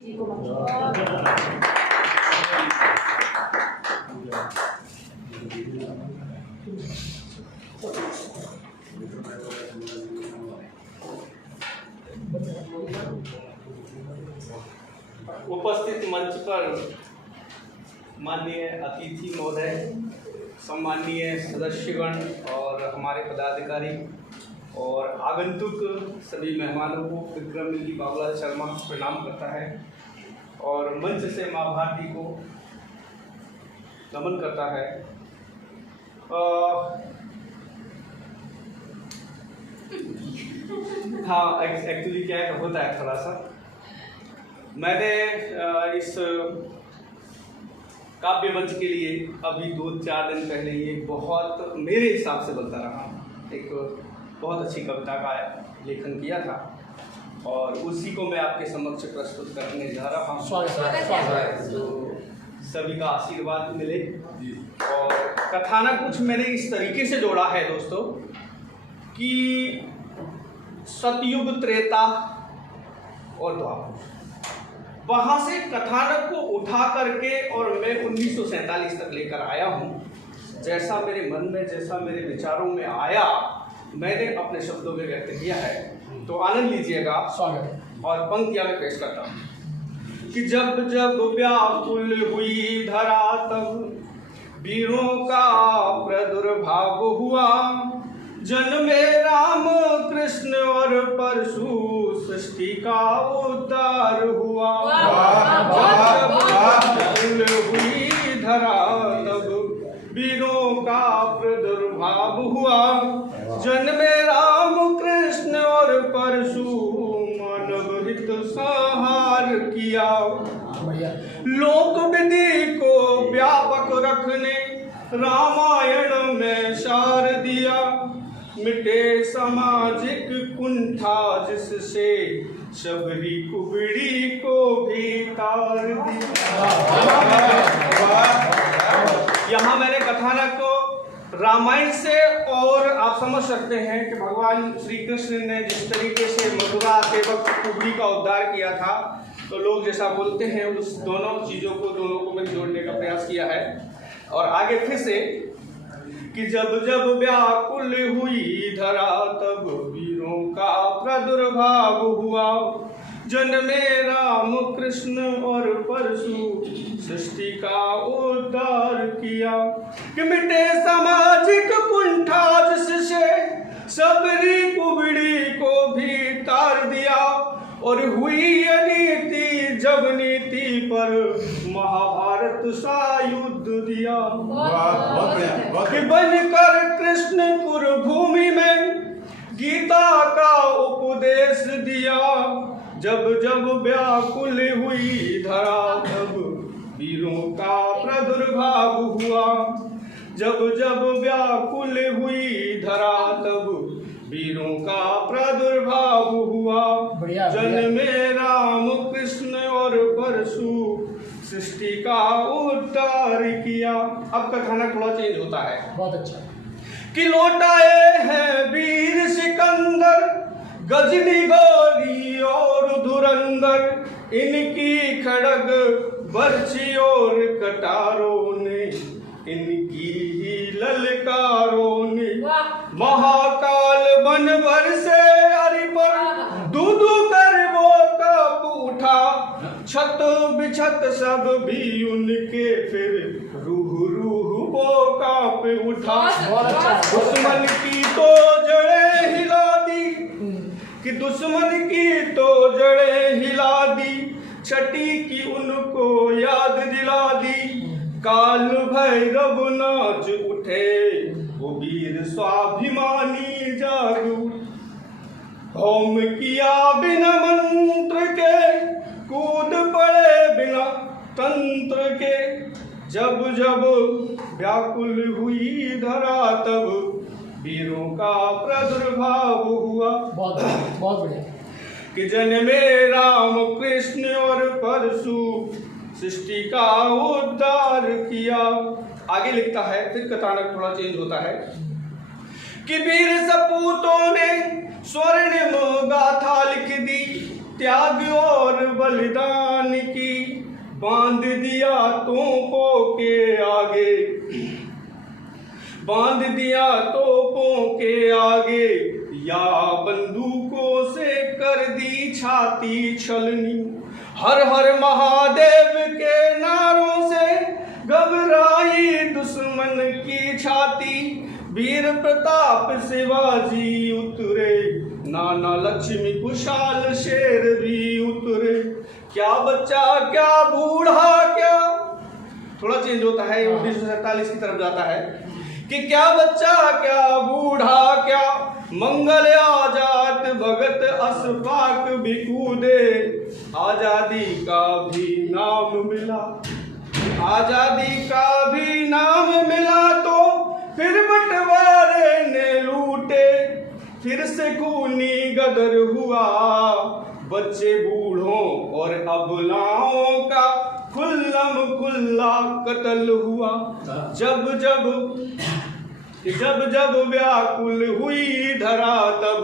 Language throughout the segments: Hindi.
उपस्थित मंच पर माननीय अतिथि महोदय, सम्माननीय सदस्यगण और हमारे पदाधिकारी और आगंतुक सभी मेहमानों को विक्रम निधि बाबूलाल शर्मा प्रणाम करता है और मंच से माँ भारती को नमन करता है। हाँ, एक्चुअली क्या है होता है थोड़ा सा, मैंने इस काव्य मंच के लिए अभी 2-4 दिन पहले ये बहुत मेरे हिसाब से बनता रहा एक बहुत अच्छी कविता का लेखन किया था और उसी को मैं आपके समक्ष प्रस्तुत करने जा रहा हूँ। तो सभी का आशीर्वाद मिले। और कथानक कुछ मैंने इस तरीके से जोड़ा है दोस्तों कि सतयुग, त्रेता और द्वापर, वहाँ से कथानक को उठा करके और मैं 1947 तक लेकर आया हूँ। जैसा मेरे मन में, जैसा मेरे विचारों में आया, मैंने अपने शब्दों में व्यक्त किया है। तो आनंद लीजिएगा। स्वागत। और पंक्तियाँ में पेश करता हूँ कि जब जब व्याकुल हुई धरा तब वीरों का प्रादुर्भाव हुआ, जन्मे राम कृष्ण और परशु सृष्टि का उद्धार हुआ। जब व्याकुल हुई धरा तब वीरों का प्रादुर्भाव हुआ, जन्मे राम कृष्ण और परशु मानव हित संहार किया। लोक विधि को व्यापक रखने रामायण में सार दिया, मिटे सामाजिक कुंठा जिससे शबरी कुबड़ी को भी तार दिया। यहाँ मैंने कथानक को रामायण से, और आप समझ सकते हैं कि भगवान श्री कृष्ण ने जिस तरीके से मथुरा के वक्त कुबड़ी का उद्धार किया था, तो लोग जैसा बोलते हैं उस दोनों को मैंने जोड़ने का प्रयास किया है। और आगे फिर से कि जब जब व्याकुल हुई धरा तब वीरों का प्रादुर्भाव हुआ, जन्मे राम कृष्ण और परशु सृष्टि का उद्धार किया, कि मिटे सामाजिक कुंठा जिससे सबरी कुबड़ी को भी तार दिया, और हुई अनीति जब नीति पर महाभारत सा युद्ध दिया। कि बनकर कृष्ण कुरुभूमि में गीता का उपदेश दिया, जब जब व्याकुल हुई धरा तब वीरों का प्रादुर्भाव हुआ, जब जब व्याकुल हुई धरा तब वीरों का प्रादुर्भाव हुआ, जन्मे राम कृष्ण और परशु सृष्टि का उद्धार किया। अब कथानक थोड़ा चेंज होता है। बहुत अच्छा। कि लौटाए हैं वीर सिकंदर, गजनी गौरी और धुरंधर, इनकी खड़ग बर्छी और कटारों ने, इनकी ही ललकारों ने, महाकाल बन भर से हरि पर दूधू कर वो कप उठा, छत बिछत सब भी उनके फिर रूह रूह वो कांप उठा। दुश्मन की तो जड़ें हिला दी, कि दुश्मन की तो जड़ें हिला दी, छठी की उनको याद दिला दी, काल भैरव नाच उठे वो वीर स्वाभिमानी जागू, होम किया बिना मंत्र के, कूद पड़े बिना तंत्र के, जब जब व्याकुल हुई धरा तब वीरों का प्रादुर्भाव हुआ। बहुत बढ़िया। कि जन्मे राम कृष्ण और परशु सृष्टि का उद्धार किया। आगे लिखता है, फिर कथानक थोड़ा चेंज होता है कि वीर सपूतों ने स्वर्णिम गाथा लिख दी, त्याग और बलिदान की, बांध दिया तोपों के आगे, बांध दिया तोपों के आगे, या बंदूकों से कर दी छाती छलनी। हर हर महादेव के नारों से घबराई दुश्मन की छाती, वीर प्रताप शिवाजी उतरे, नाना लक्ष्मी कुशाल शेर भी उतरे। क्या बच्चा क्या बूढ़ा क्या, थोड़ा चेंज होता है, 1947 की तरफ जाता है कि क्या बच्चा क्या बूढ़ा क्या, मंगल आजाद भगत अशफाक भी कूदे, आजादी का भी नाम मिला, आजादी का भी नाम मिला तो फिर बंटवारे ने लूटे, फिर से खूनी गदर हुआ, बच्चे बूढ़ों और अबलाओं का खुल्लम खुल्ला कत्ल हुआ। जब जब व्याकुल हुई धरा, तब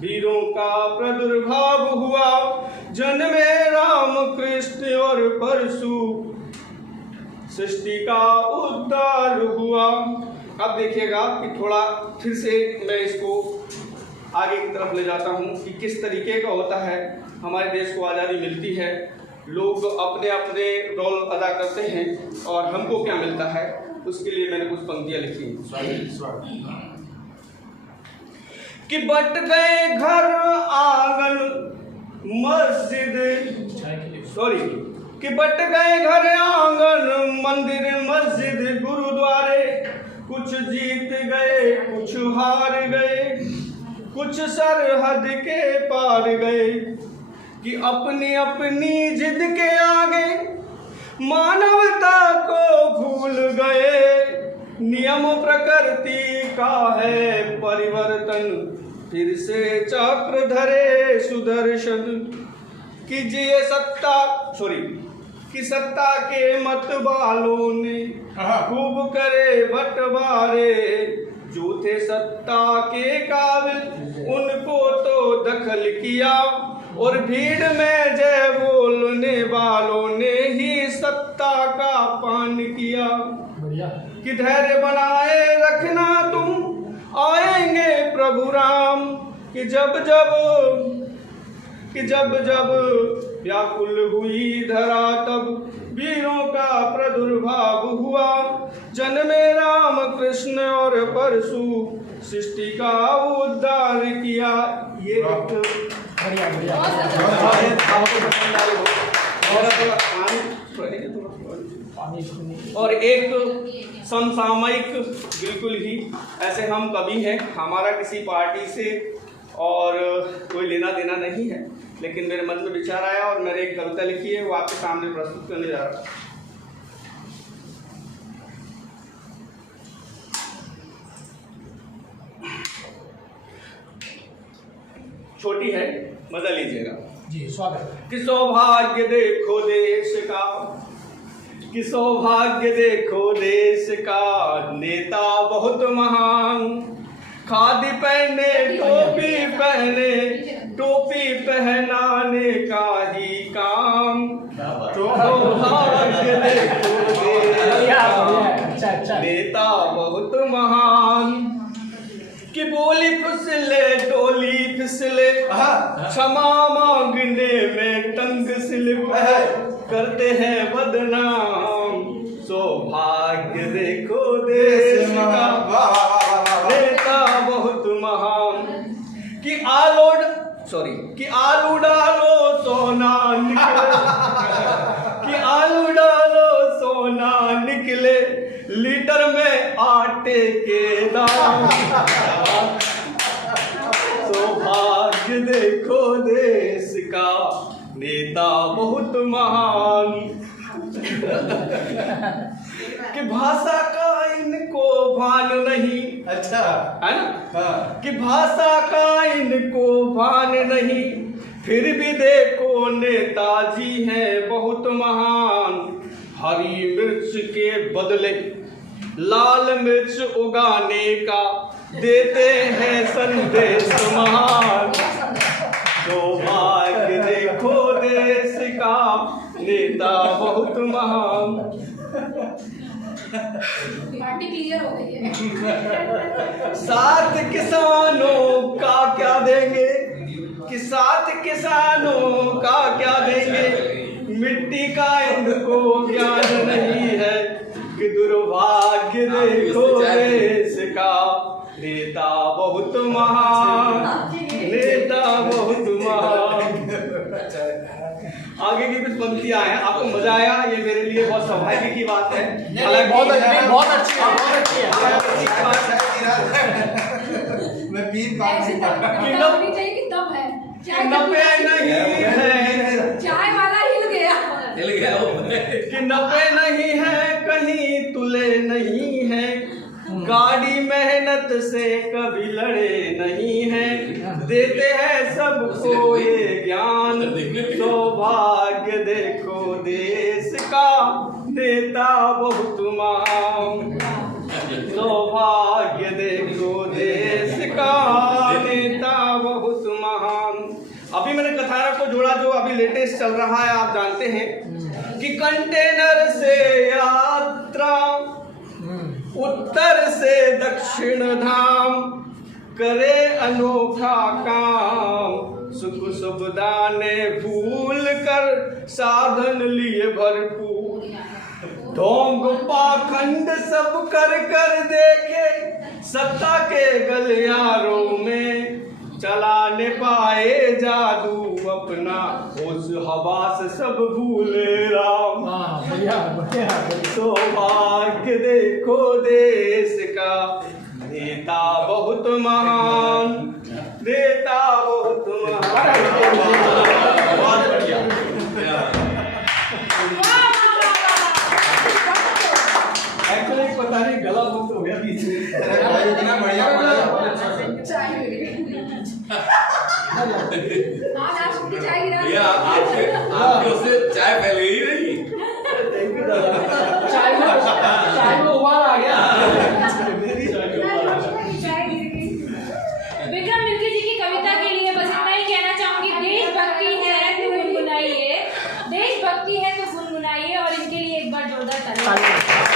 वीरों का प्रादुर्भाव हुआ, जन्मे राम कृष्ण और परशु, सृष्टि का उद्धार हुआ। अब देखिएगा कि थोड़ा फिर से मैं इसको आगे की तरफ ले जाता हूँ कि किस तरीके का होता है। हमारे देश को आज़ादी मिलती है, लोग अपने अपने रोल अदा करते हैं, और हमको क्या मिलता है, उसके लिए मैंने कुछ पंक्तियां लिखी कि बट गए घर आंगन मस्जिद, कि बट गए घर आंगन मंदिर मस्जिद गुरुद्वारे, कुछ जीत गए कुछ हार गए, कुछ सरहद के पार गए, कि अपनी अपनी जिद के आगे मानवता को भूल गए। नियम प्रकृति का है परिवर्तन, फिर से चक्र धरे सुदर्शन, कीजिए कि सत्ता के मत वालों ने खूब करे बंटवारे, जो थे सत्ता के काबिल उनको तो दखल किया, और भीड़ में जय बोलने वालों ने ही सत्ता का पान किया। कि धैर्य बनाए रखना तुम आएंगे प्रभु राम, कि जब जब व्याकुल हुई धरा, तब वीरों का प्रादुर्भाव हुआ, जन्मे राम कृष्ण और परशु, सृष्टि का उद्धार किया। ये और एक समसामयिक, बिल्कुल ही ऐसे हम कवि हैं, हमारा किसी पार्टी से और कोई लेना देना नहीं है, लेकिन मेरे मन में विचार आया और मैंने एक कविता लिखी है, वो आपके सामने प्रस्तुत करने जा रहा हूँ। छोटी है, मजा लीजिएगा जी। स्वागत। कि सौभाग्य देखो देश का, कि सौभाग्य देखो देश का, नेता बहुत महान, खादी पहने टोपी पहनाने का ही काम, सौभाग्य देखो देश का, नेता बहुत महान, कि बोली फिसले डोली फिसले, क्षमा मांगने में टंग स्लिप है, करते हैं बदनाम, सौभाग्य देखो देश का, नेता बहुत महान, कि आलू डालो सोना निकले, कि आलू डालो सोना निकले, लीटर में आटे के दाम, सौभाग्य देखो देश का, नेता बहुत महान। कि भाषा का इनको भान नहीं, अच्छा है ना, कि भाषा का इनको भान नहीं, फिर भी देखो नेताजी हैं बहुत महान, हरी मिर्च के बदले लाल मिर्च उगाने का देते हैं संदेश महान, सौभाग्य नेता बहुत महान। पार्टी क्लियर हो गई है। साथ किसानों का क्या देंगे कि साथ किसानों का क्या देंगे, मिट्टी का इनको ज्ञान नहीं है कि दुर्भाग्य देखो देश का। नेता बहुत महान, नेता बहुत महान। आगे की कुछ पंक्तियां हैं, आपको मजा आया, ये मेरे लिए बहुत सौभाग्य की बात है। बहुत अच्छी मैं पीर ऐसी तब चाहिए कि तब है नब्बे नहीं है, चाय वाला हिल गया कि नब्बे नहीं है, कहीं तुले नहीं है, गाड़ी मेहनत से कभी लड़े नहीं है, देते हैं सबको ये ज्ञान, सौभाग्य देखो देश का। नेता बहुत महान, सौभाग्य देखो देश का। नेता बहुत महान। अभी मैंने कथानक को जोड़ा जो अभी लेटेस्ट चल रहा है, आप जानते हैं कि कंटेनर से यात्रा उत्तर से दक्षिण धाम, करे अनोखा काम, सुख सुविधा ने भूल कर साधन लिए भरपूर, ढोंग पाखंड सब कर कर देखे, सत्ता के गलियारों में चलाने पाए जादू अपना, उस हवास सब भूले राम। सौभाग्य देखो देश का। नेता बहुत महान, नेता बहुत महान। बहुत बढ़िया। एक्चुअली पता नहीं गला बुक हो गया बीच में। इतना बढ़िया भैया आपके उससे चाय फैल गई नहीं। चाय में उबाल आ गया। विक्रम मिल्की जी की कविता के लिए बस इतना ही कहना चाहूंगी, देशभक्ति है तो गुनगुनाइए, देशभक्ति है तो गुनगुनाइए, और इनके लिए एक बार जोरदार ताली।